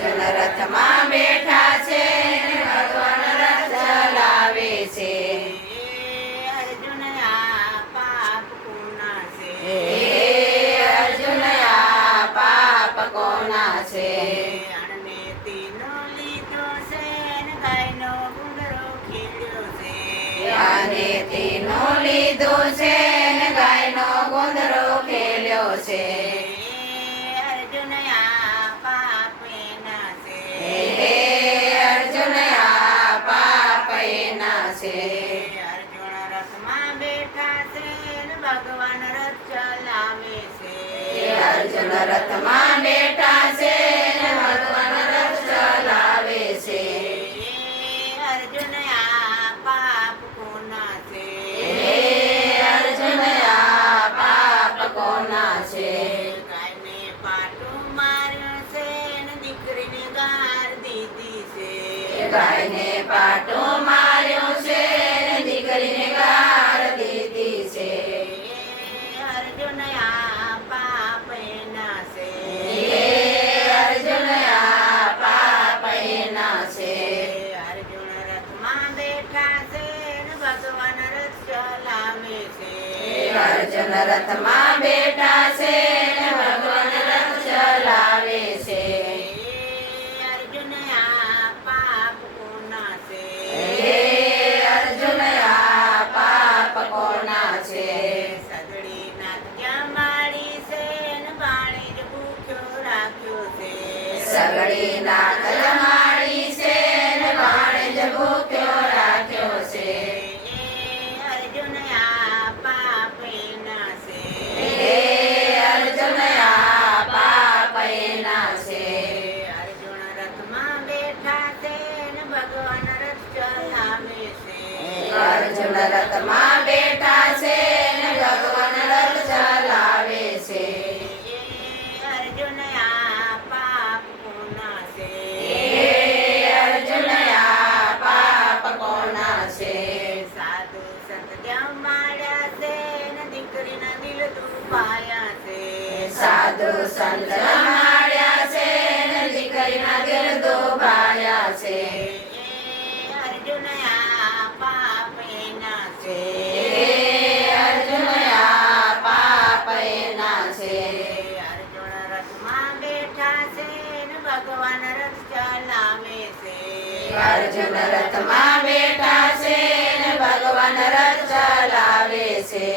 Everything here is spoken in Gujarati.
અર્જુન રથમાં બેઠા છે ને ભગવાન રથ ચલાવે છે. અર્જુન આ પાપ કોના છે? અર્જુન આ પાપ કોના છે? અણને તેનો લીધો છે ને ગાયનો ગુંદરો ખીલ્યો છે. અને તેનું લીધું છે ને ગાયનો ગુંદરો ખેલ્યો છે. અર્જુન આ પાપ એના છે. અર્જુન આ પાપ એના છે. અર્જુન રથમાં બેઠા છે ને ભગવાન રથ ચલાવે છે. અર્જુન રથમાં બેઠા છે ને ભગવાન રથ ચલાવે છે. અર્જુન આ પાપ કોના છે? અર્જુન આ પાપ કોના છે? ગાયને પાટું માર્યું છે ને દીકરીને ગાર દીધી છે. ગાયને પાટું માર્યું છે ને દીકરીને ગાર દીધી છે. અર્જુન આ પાપ એના છે. અર્જુન આ પાપ એના છે. અર્જુન રથમાં બેઠા છે ને ભગવાન રથ ચલાવે છે. અર્જુન રથમાં બેઠા છે ને ભગવાન રથ ચલાવે છે. અર્જુન આ પાપ કોના છે? અર્જુન આ પાપ કોના છે? સગડી નાખ્યા માળી છે ને બાણી જ ભૂખ્યો રાખ્યો છે. સગડી નાક જમાડી છે ને બાણે જ ભૂખ્યો રાખ્યો છે. અર્જુન આ પાપ એના છે. અર્જુન આ પાપ એના છે. અર્જુન રથમાં બેઠા છે ને ભગવાન રથ ચલાવે છે. અર્જુન રથમાં બેઠા છે ને ભગવાન રથ ચલાવે છે. અર્જુન આ પાપ કોના છે? અર્જુન આ પાપ કોના છે? સાધુ સંત જમાડ્યા છે ને દીકરીના દિલ દુભાયા છે. સાધુ સંત જમાડ્યા છે ને દીકરીના દિલ દુભાયા છે. અર્જુન આ પાપ એના છે. અર્જુન આ પાપ એના છે. અર્જુન રથમાં બેઠા છે ને ભગવાન રથ ચલાવે છે. અર્જુન રથમાં બેઠા છે ને ભગવાન રથ ચલાવે છે.